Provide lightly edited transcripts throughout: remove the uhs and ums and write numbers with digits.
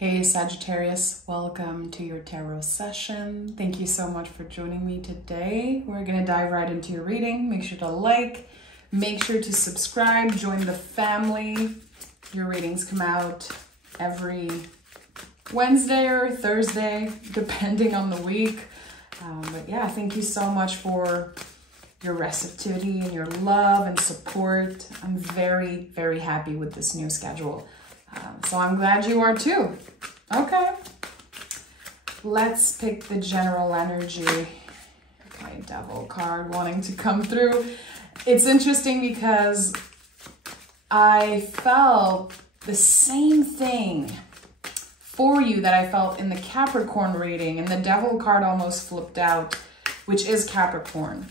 Hey Sagittarius, welcome to your tarot session. Thank you so much for joining me today. We're going to dive right into your reading. Make sure to like, make sure to subscribe, join the family. Your readings come out every Wednesday or Thursday, depending on the week. But yeah, thank you so much for your receptivity and your love and support. I'm very, very happy with this new schedule. So I'm glad you are too. Okay. Let's pick the general energy. Okay, Devil card wanting to come through. It's interesting because I felt the same thing for you that I felt in the Capricorn reading, and the Devil card almost flipped out, which is Capricorn.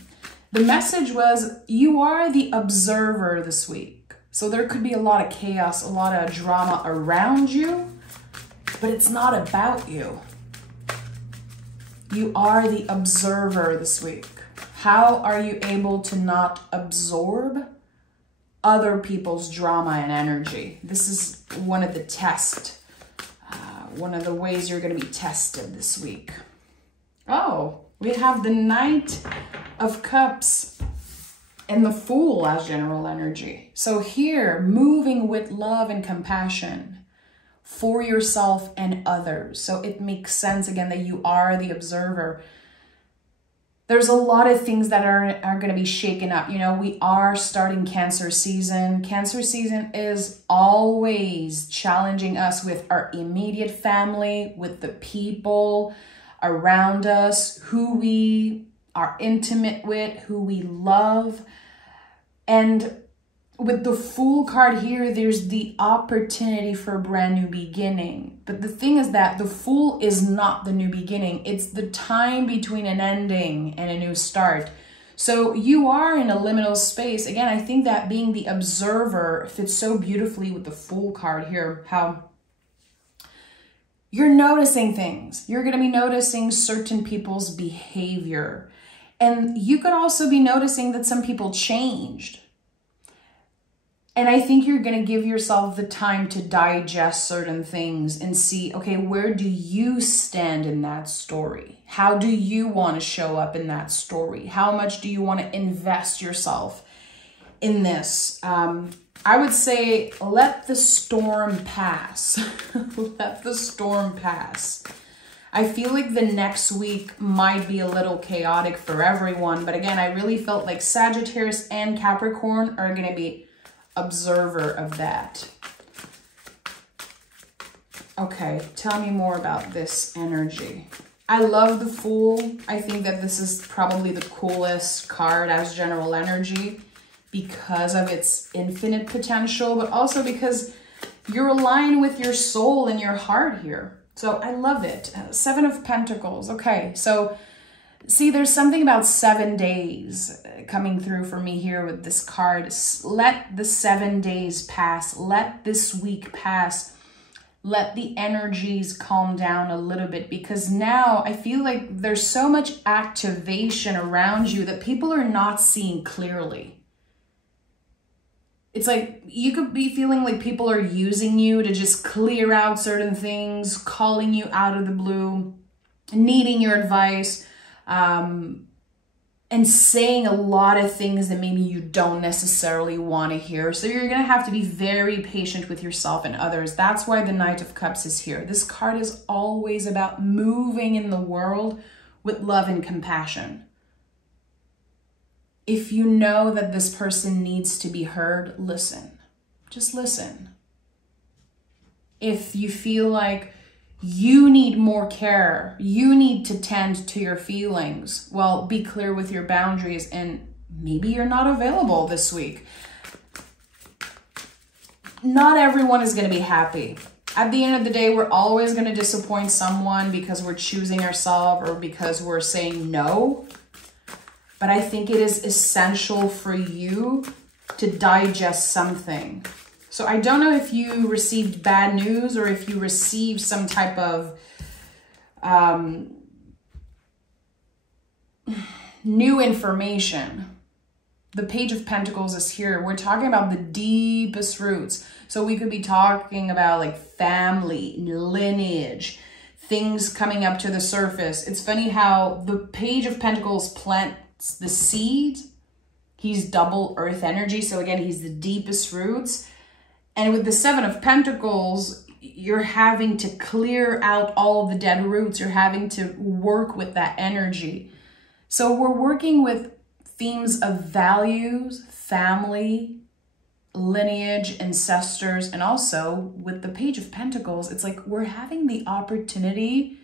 The message was, you are the observer this week. So there could be a lot of chaos, a lot of drama around you, but it's not about you. You are the observer this week. How are you able to not absorb other people's drama and energy? This is one of the tests, one of the ways you're going to be tested this week. Oh, we have the Knight of Cups and the Fool as general energy. So here, moving with love and compassion for yourself and others. So it makes sense again that you are the observer. There's a lot of things that are going to be shaken up. You know, we are starting Cancer season. Cancer season is always challenging us with our immediate family, with the people around us, who we are intimate with, who we love. And with the Fool card here, there's the opportunity for a brand new beginning. But the thing is that the Fool is not the new beginning. It's the time between an ending and a new start. So you are in a liminal space. Again, I think that being the observer fits so beautifully with the Fool card here, how you're noticing things. You're going to be noticing certain people's behavior. And you could also be noticing that some people changed. And I think you're going to give yourself the time to digest certain things and see, okay, where do you stand in that story? How do you want to show up in that story? How much do you want to invest yourself in this? I would say let the storm pass. Let the storm pass. I feel like the next week might be a little chaotic for everyone. But again, I really felt like Sagittarius and Capricorn are going to be observer of that. Okay, tell me more about this energy. I love the Fool. I think that this is probably the coolest card as general energy because of its infinite potential, but also because you're aligned with your soul and your heart here. So I love it. Seven of Pentacles. Okay, so see, there's something about 7 days coming through for me here with this card. Let the 7 days pass. Let this week pass. Let the energies calm down a little bit, because now I feel like there's so much activation around you that people are not seeing clearly. It's like you could be feeling like people are using you to just clear out certain things, calling you out of the blue, needing your advice, and saying a lot of things that maybe you don't necessarily want to hear. So you're going to have to be very patient with yourself and others. That's why the Knight of Cups is here. This card is always about moving in the world with love and compassion. If you know that this person needs to be heard, listen. Just listen. If you feel like you need more care, you need to tend to your feelings, well, be clear with your boundaries, and maybe you're not available this week. Not everyone is going to be happy. At the end of the day, we're always going to disappoint someone because we're choosing ourselves or because we're saying no. But I think it is essential for you to digest something. So I don't know if you received bad news or if you received some type of new information. The Page of Pentacles is here. We're talking about the deepest roots. So we could be talking about like family, lineage, things coming up to the surface. It's funny how the Page of Pentacles plants the seed. He's double earth energy. So again, he's the deepest roots. And with the Seven of Pentacles, you're having to clear out all of the dead roots. You're having to work with that energy. So we're working with themes of values, family, lineage, ancestors, and also with the Page of Pentacles, it's like we're having the opportunity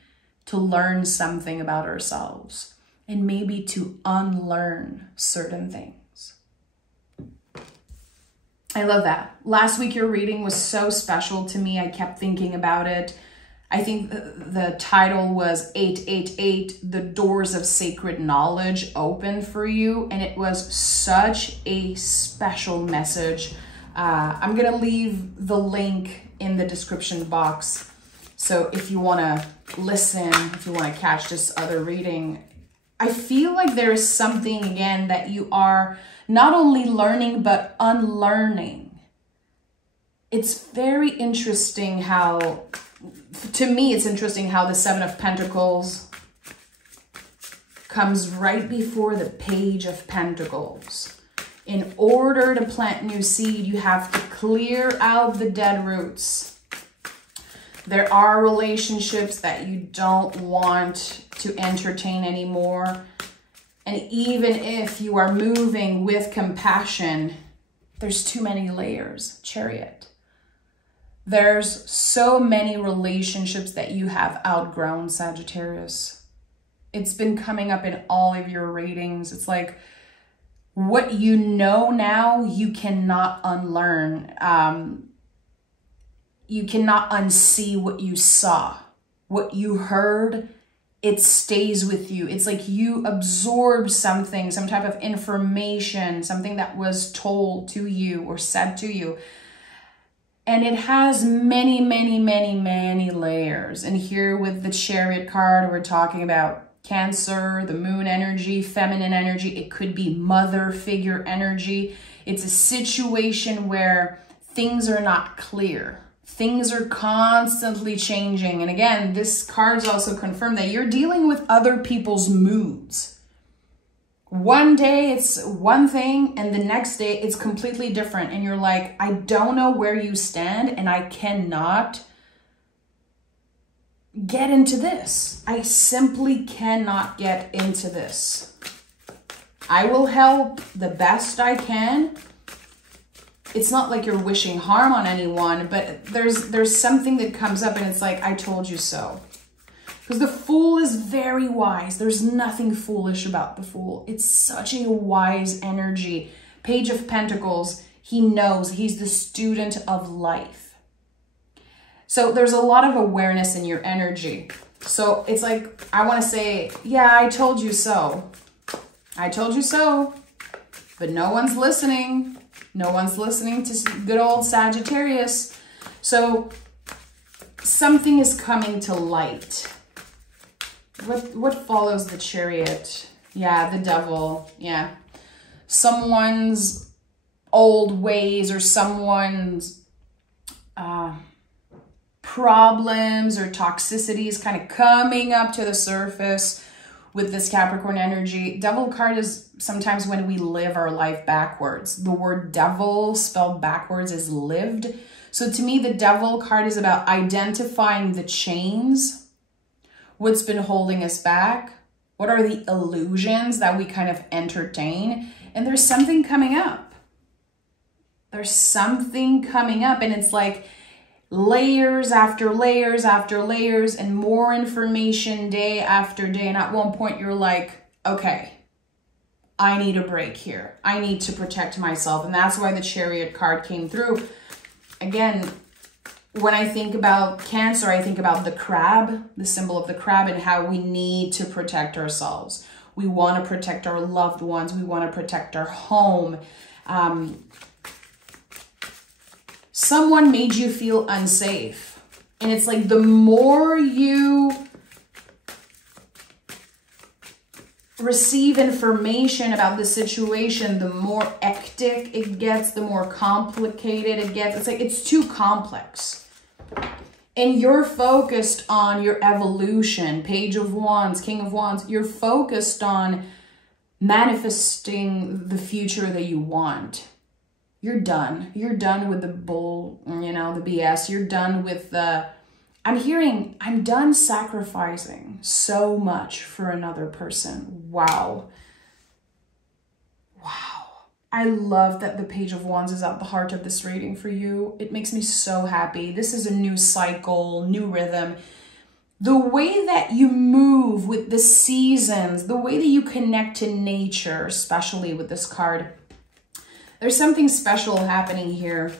to learn something about ourselves and maybe to unlearn certain things. I love that. Last week, your reading was so special to me. I kept thinking about it. I think the title was 888, The Doors of Sacred Knowledge Open for You. And it was such a special message. I'm going to leave the link in the description box. So if you want to listen, if you want to catch this other reading, I feel like there is something, again, that you are not only learning, but unlearning. It's very interesting how, to me, it's interesting how the Seven of Pentacles comes right before the Page of Pentacles. In order to plant new seed, you have to clear out the dead roots. There are relationships that you don't want to entertain anymore. And even if you are moving with compassion, there's too many layers. Chariot. There's so many relationships that you have outgrown, Sagittarius. It's been coming up in all of your readings. It's like what you know now, you cannot unlearn. You cannot unsee what you saw, what you heard. It stays with you. It's like you absorb something, some type of information, something that was told to you or said to you. And it has many, many, many, many layers. And here with the Chariot card, we're talking about Cancer, the moon energy, feminine energy. It could be mother figure energy. It's a situation where things are not clear. Things are constantly changing. And again, this card's also confirmed that you're dealing with other people's moods. One day it's one thing and the next day it's completely different. And you're like, I don't know where you stand and I cannot get into this. I simply cannot get into this. I will help the best I can. It's not like you're wishing harm on anyone, but there's something that comes up and it's like, I told you so. Because the Fool is very wise. There's nothing foolish about the Fool. It's such a wise energy. Page of Pentacles, he knows. He's the student of life. So there's a lot of awareness in your energy. So it's like, I want to say, yeah, I told you so. I told you so. But no one's listening. No one's listening to good old Sagittarius. So something is coming to light. What follows the Chariot? Yeah, the Devil. Yeah. Someone's old ways or someone's problems or toxicities kind of coming up to the surface with this Capricorn energy. Devil card is sometimes when we live our life backwards. The word devil spelled backwards is lived. So to me, the Devil card is about identifying the chains, what's been holding us back, what are the illusions that we kind of entertain, and there's something coming up. There's something coming up, and it's like layers after layers after layers and more information day after day. And at one point you're like, okay, I need a break here. I need to protect myself. And that's why the Chariot card came through. Again, when I think about Cancer, I think about the crab, the symbol of the crab, and how we need to protect ourselves. We want to protect our loved ones. We want to protect our home. Someone made you feel unsafe. And it's like the more you receive information about the situation, the more hectic it gets, the more complicated it gets. It's like, it's too complex. And you're focused on your evolution. Page of Wands, King of Wands. You're focused on manifesting the future that you want. You're done. You're done with the bull, you know, the BS. You're done with the... I'm done sacrificing so much for another person. Wow. Wow. I love that the Page of Wands is at the heart of this reading for you. It makes me so happy. This is a new cycle, new rhythm. The way that you move with the seasons, the way that you connect to nature, especially with this card, there's something special happening here.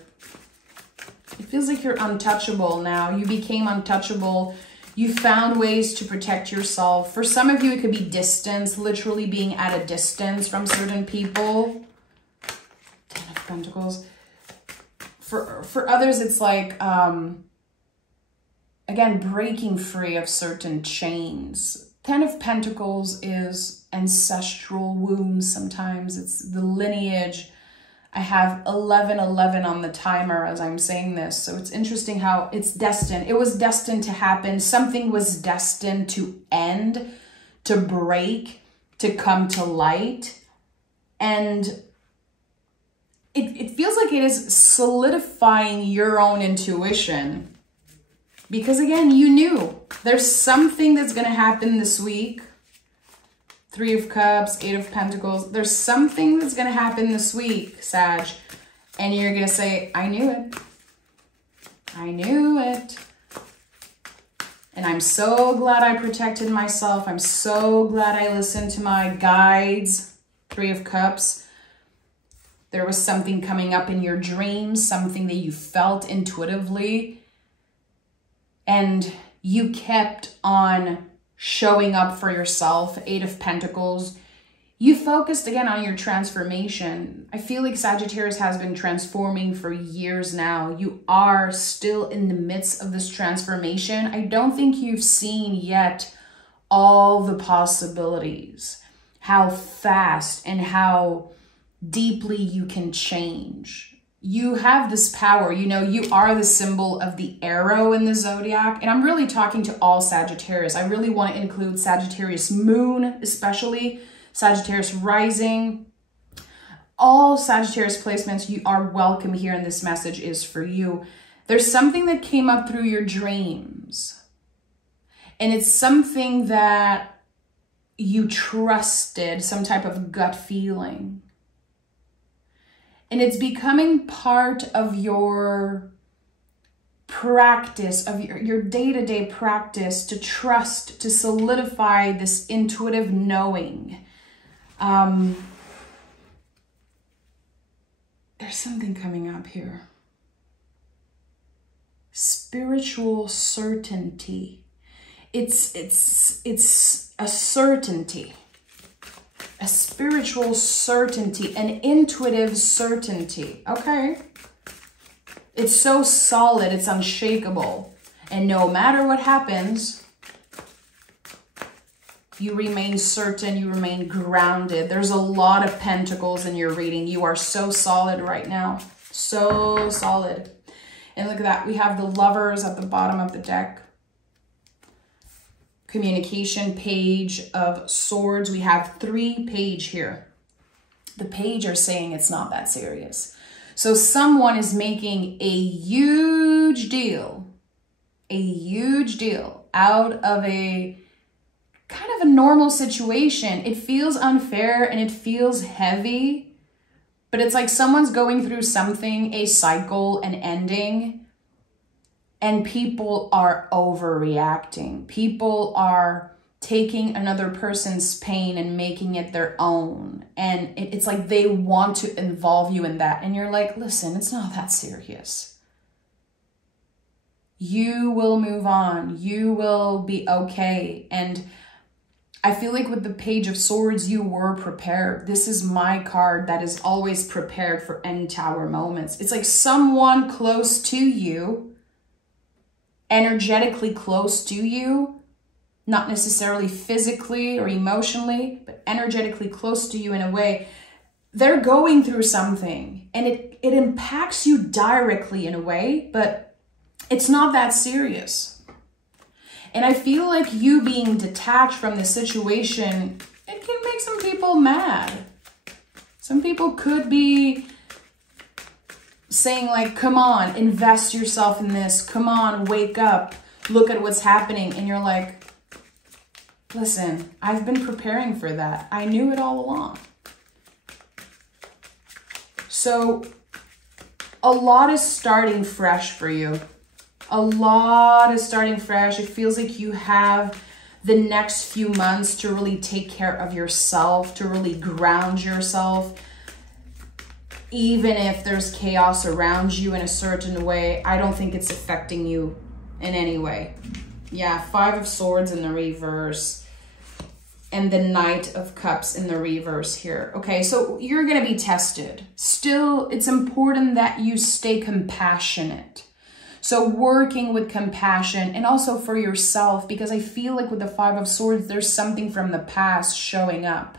It feels like you're untouchable now. You became untouchable. You found ways to protect yourself. For some of you, it could be distance, literally being at a distance from certain people. 10 of Pentacles. For others, it's like, again, breaking free of certain chains. 10 of Pentacles is ancestral wounds sometimes. It's the lineage. I have 1111 on the timer as I'm saying this. So it's interesting how it's destined. It was destined to happen. Something was destined to end, to break, to come to light. And it feels like it is solidifying your own intuition. Because again, you knew there's something that's going to happen this week. 3 of Cups, 8 of Pentacles. There's something that's going to happen this week, Sag. And you're going to say, I knew it. I knew it. And I'm so glad I protected myself. I'm so glad I listened to my guides. 3 of Cups. There was something coming up in your dreams, something that you felt intuitively. And you kept on showing up for yourself. 8 of Pentacles. You focused again on your transformation. I feel like Sagittarius has been transforming for years now. You are still in the midst of this transformation. I don't think you've seen yet all the possibilities, how fast and how deeply you can change. You have this power, you know, you are the symbol of the arrow in the zodiac. And I'm really talking to all Sagittarius. I really want to include Sagittarius moon, especially Sagittarius rising. All Sagittarius placements, you are welcome here, and this message is for you. There's something that came up through your dreams. And it's something that you trusted, some type of gut feeling. And it's becoming part of your practice, of your day-to-day practice, to trust, to solidify this intuitive knowing. There's something coming up here. Spiritual certainty. It's a certainty. A spiritual certainty, an intuitive certainty. Okay. It's so solid, it's unshakable. And no matter what happens, you remain certain, you remain grounded. There's a lot of pentacles in your reading. You are so solid right now. So solid. And look at that. We have the Lovers at the bottom of the deck. Communication, Page of Swords. We have 3 Page here. The Page are saying it's not that serious. So someone is making a huge deal out of a kind of a normal situation. It feels unfair and it feels heavy, but it's like someone's going through something, a cycle, an ending. And people are overreacting. People are taking another person's pain and making it their own. And it's like they want to involve you in that. And you're like, listen, it's not that serious. You will move on. You will be okay. And I feel like with the Page of Swords, you were prepared. This is my card that is always prepared for any Tower moments. It's like someone close to you, energetically close to you, not necessarily physically or emotionally, but energetically close to you in a way, they're going through something and it impacts you directly in a way, but it's not that serious. And I feel like you being detached from the situation, it can make some people mad. Some people could be saying like, come on, invest yourself in this. Come on, wake up. Look at what's happening. And you're like, listen, I've been preparing for that. I knew it all along. So a lot is starting fresh for you. A lot is starting fresh. It feels like you have the next few months to really take care of yourself, to really ground yourself. Even if there's chaos around you in a certain way, I don't think it's affecting you in any way. Yeah, 5 of Swords in the reverse. And the Knight of Cups in the reverse here. Okay, so you're going to be tested. Still, it's important that you stay compassionate. So working with compassion and also for yourself, because I feel like with the 5 of Swords, there's something from the past showing up.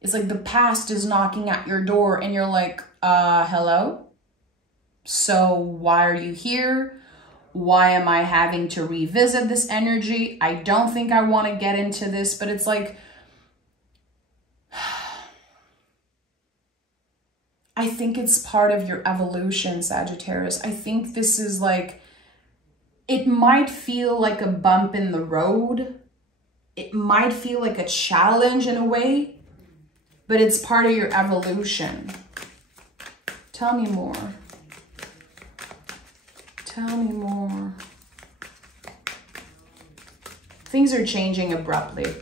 It's like the past is knocking at your door and you're like, hello? So why are you here? Why am I having to revisit this energy? I don't think I want to get into this, but it's like, I think it's part of your evolution, Sagittarius. I think this is like, it might feel like a bump in the road. It might feel like a challenge in a way, but it's part of your evolution. Tell me more. Tell me more. Things are changing abruptly.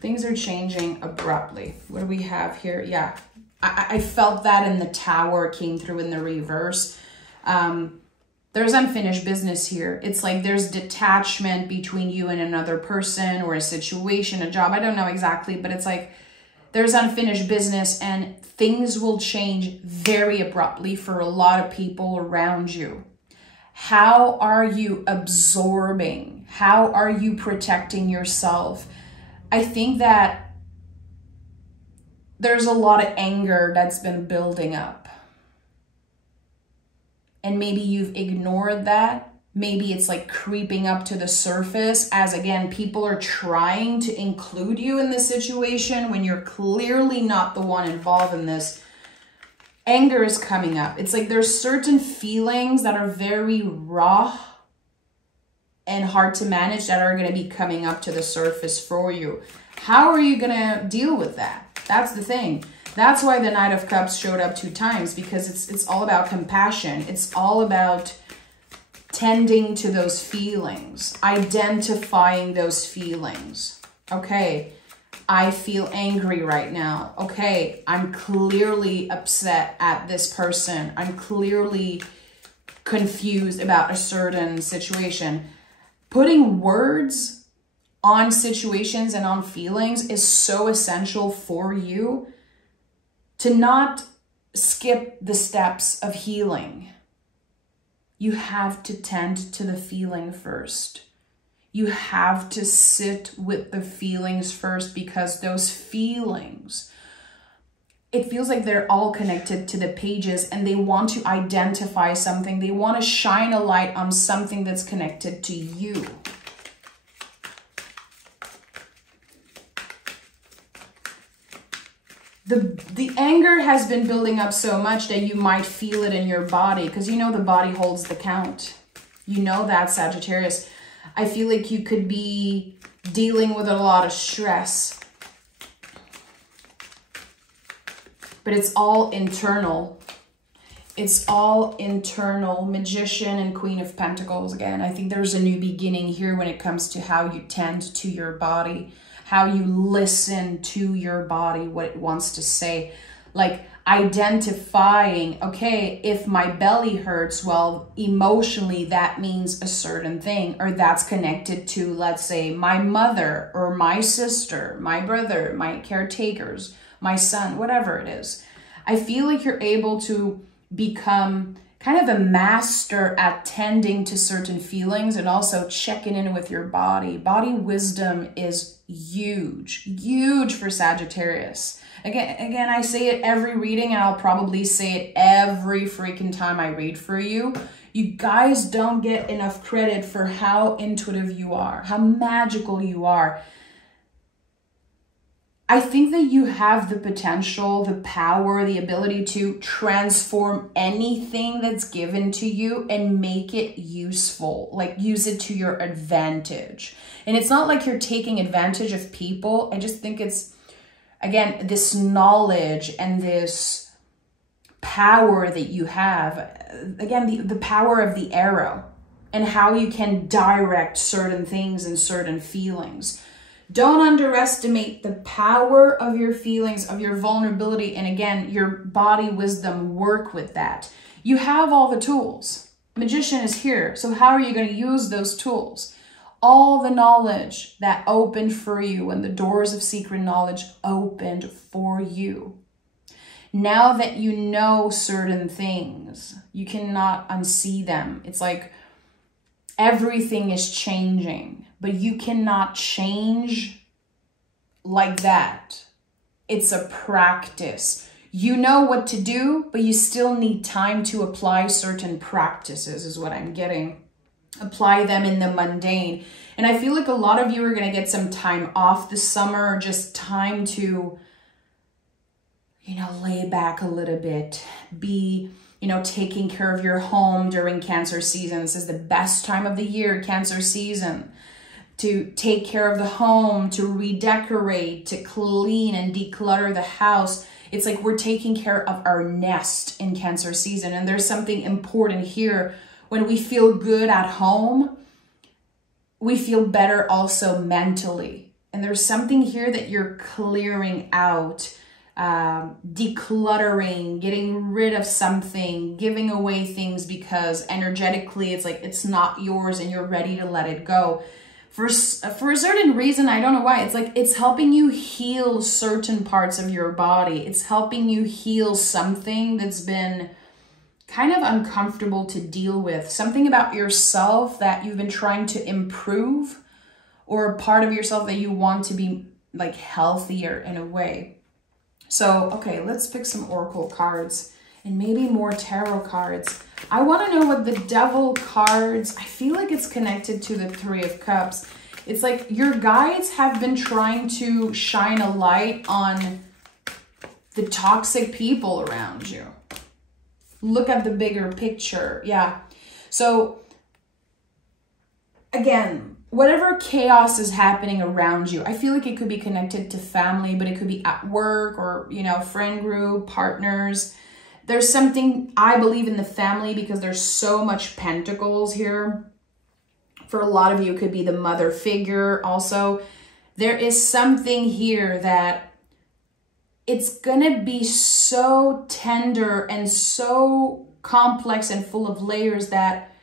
Things are changing abruptly. What do we have here? Yeah, I felt that in the Tower came through in the reverse. There's unfinished business here. It's like there's detachment between you and another person or a situation, a job. I don't know exactly, but it's like there's unfinished business and things will change very abruptly for a lot of people around you. How are you absorbing? How are you protecting yourself? I think that there's a lot of anger that's been building up. And maybe you've ignored that. Maybe it's like creeping up to the surface as, again, people are trying to include you in the situation when you're clearly not the one involved in this. Anger is coming up. It's like there's certain feelings that are very raw and hard to manage that are going to be coming up to the surface for you. How are you going to deal with that? That's the thing. That's why the Knight of Cups showed up 2 times, because it's all about compassion. It's all about tending to those feelings, identifying those feelings. Okay, I feel angry right now. Okay, I'm clearly upset at this person. I'm clearly confused about a certain situation. Putting words on situations and on feelings is so essential for you to not skip the steps of healing. You have to tend to the feeling first. You have to sit with the feelings first, because those feelings, it feels like they're all connected to the pages and they want to identify something. They want to shine a light on something that's connected to you. The anger has been building up so much that you might feel it in your body, because you know the body holds the count. You know that, Sagittarius. I feel like you could be dealing with a lot of stress. But it's all internal. It's all internal. Magician and Queen of Pentacles again. I think there's a new beginning here when it comes to how you tend to your body, how you listen to your body, what it wants to say. Like identifying, okay, if my belly hurts, well, emotionally, that means a certain thing, or that's connected to, let's say, my mother or my sister, my brother, my caretakers, my son, whatever it is. I feel like you're able to become kind of a master at tending to certain feelings and also checking in with your body. Body wisdom is huge, huge for Sagittarius. Again, I say it every reading, and I'll probably say it every freaking time I read for you. You guys don't get enough credit for how intuitive you are, how magical you are. I think that you have the potential, the power, the ability to transform anything that's given to you and make it useful, like use it to your advantage. And it's not like you're taking advantage of people. I just think it's, again, this knowledge and this power that you have, again, the power of the arrow and how you can direct certain things and certain feelings. Don't underestimate the power of your feelings, of your vulnerability, and again, your body wisdom. Work with that. You have all the tools. Magician is here. So how are you going to use those tools? All the knowledge that opened for you when the doors of secret knowledge opened for you. Now that you know certain things, you cannot unsee them. It's like everything is changing, but you cannot change like that. It's a practice. You know what to do, but you still need time to apply certain practices, is what I'm getting. Apply them in the mundane. And I feel like a lot of you are going to get some time off this summer, just time to, you know, lay back a little bit, be, you know, taking care of your home during Cancer season. This is the best time of the year, Cancer season, to take care of the home, to redecorate, to clean and declutter the house. It's like we're taking care of our nest in Cancer season. And there's something important here. When we feel good at home, we feel better also mentally. And there's something here that you're clearing out, decluttering, getting rid of something, giving away things because energetically it's like it's not yours and you're ready to let it go. For a certain reason, I don't know why, it's like it's helping you heal certain parts of your body. It's helping you heal something that's been kind of uncomfortable to deal with. Something about yourself that you've been trying to improve, or a part of yourself that you want to be like healthier in a way. So, okay, let's pick some oracle cards and maybe more tarot cards. I want to know what the Devil cards, I feel like it's connected to the Three of Cups. It's like your guides have been trying to shine a light on the toxic people around you. Look at the bigger picture. Yeah. So again, whatever chaos is happening around you, I feel like it could be connected to family, but it could be at work or, you know, friend group, partners. There's something, I believe, in the family because there's so much pentacles here. For a lot of you, it could be the mother figure also. There is something here that it's going to be so tender and so complex and full of layers that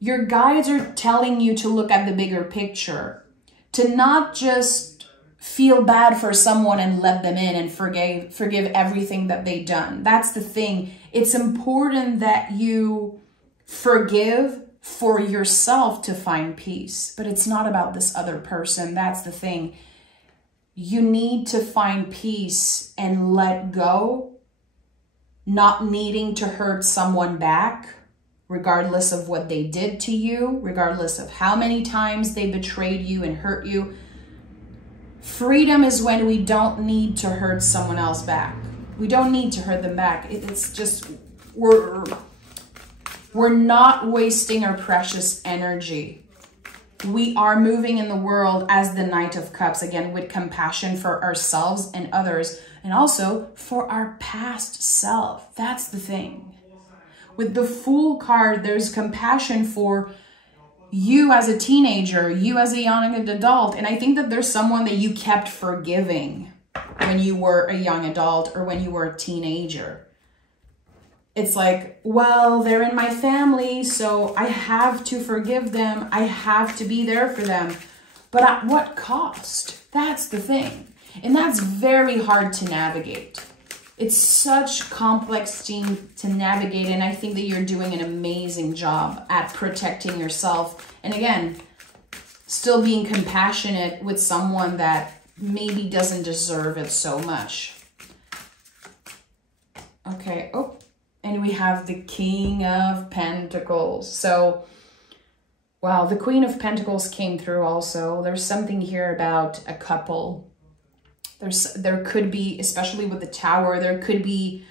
your guides are telling you to look at the bigger picture, to not just feel bad for someone and let them in and forgive everything that they've done. That's the thing. It's important that you forgive for yourself to find peace, but it's not about this other person. That's the thing. You need to find peace and let go, not needing to hurt someone back, regardless of what they did to you, regardless of how many times they betrayed you and hurt you. Freedom is when we don't need to hurt someone else back. We don't need to hurt them back. It's just, we're not wasting our precious energy. We are moving in the world as the Knight of Cups, again, with compassion for ourselves and others, and also for our past self. That's the thing. With the Fool card, there's compassion for you as a teenager, you as a young adult, and I think that there's someone that you kept forgiving when you were a young adult or when you were a teenager. It's like, well, they're in my family, so I have to forgive them. I have to be there for them. But at what cost? That's the thing. And that's very hard to navigate. It's such complex theme to navigate, and I think that you're doing an amazing job at protecting yourself. And again, still being compassionate with someone that maybe doesn't deserve it so much. Okay, oh, and we have the King of Pentacles. So, wow, the Queen of Pentacles came through also. There's something here about a couple. There could be, especially with the Tower, there could be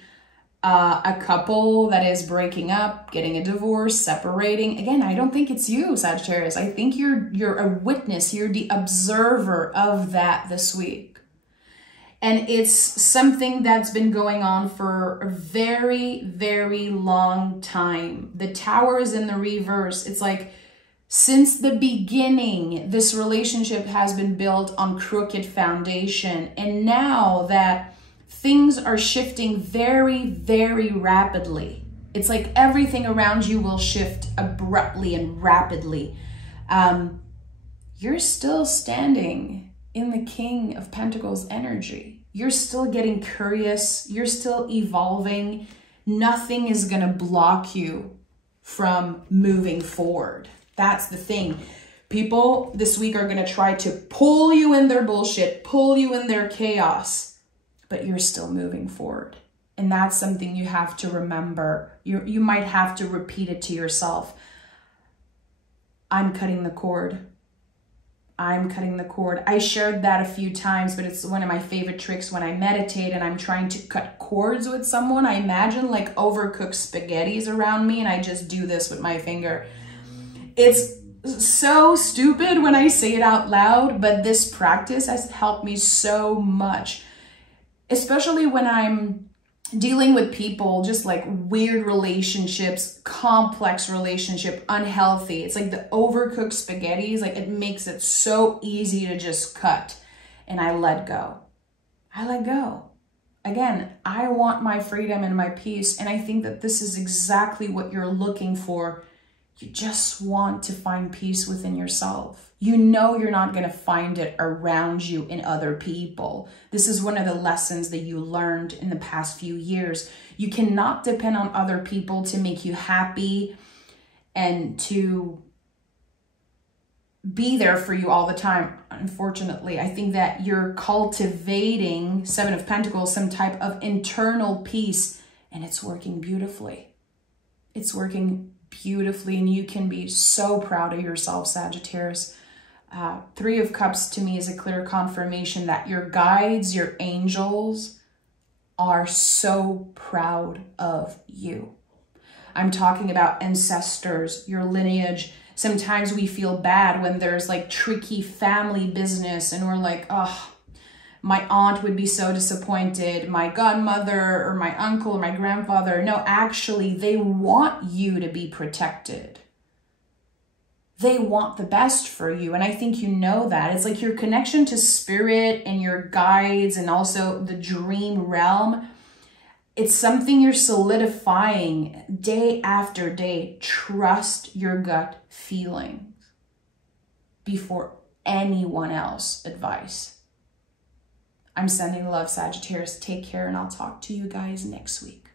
a couple that is breaking up, getting a divorce, separating. Again, I don't think it's you, Sagittarius. I think you're a witness. You're the observer of that this week. And it's something that's been going on for a very, very long time. The Tower is in the reverse. It's like, since the beginning, this relationship has been built on crooked foundation. And now that things are shifting very, very rapidly, it's like everything around you will shift abruptly and rapidly. You're still standing in the King of Pentacles energy. You're still getting curious. You're still evolving. Nothing is going to block you from moving forward. That's the thing. People this week are going to try to pull you in their bullshit, pull you in their chaos, but you're still moving forward. And that's something you have to remember. You might have to repeat it to yourself. I'm cutting the cord. I'm cutting the cord. I shared that a few times, but it's one of my favorite tricks when I meditate and I'm trying to cut cords with someone. I imagine like overcooked spaghettis around me and I just do this with my finger. It's so stupid when I say it out loud, but this practice has helped me so much, especially when I'm dealing with people, just like weird relationships, complex relationship, unhealthy. It's like the overcooked spaghettis, like it makes it so easy to just cut. And I let go. I let go. Again, I want my freedom and my peace. And I think that this is exactly what you're looking for. You just want to find peace within yourself. You know you're not going to find it around you in other people. This is one of the lessons that you learned in the past few years. You cannot depend on other people to make you happy and to be there for you all the time. Unfortunately, I think that you're cultivating, Seven of Pentacles, some type of internal peace, and it's working beautifully. It's working beautifully, and you can be so proud of yourself, Sagittarius. Three of Cups to me is a clear confirmation that your guides, your angels, are so proud of you. I'm talking about ancestors, your lineage. Sometimes we feel bad when there's like tricky family business and we're like, oh, my aunt would be so disappointed, my godmother or my uncle or my grandfather. No, actually, they want you to be protected. They want the best for you. And I think you know that. It's like your connection to spirit and your guides and also the dream realm. It's something you're solidifying day after day. Trust your gut feelings before anyone else advice. I'm sending love, Sagittarius. Take care, and I'll talk to you guys next week.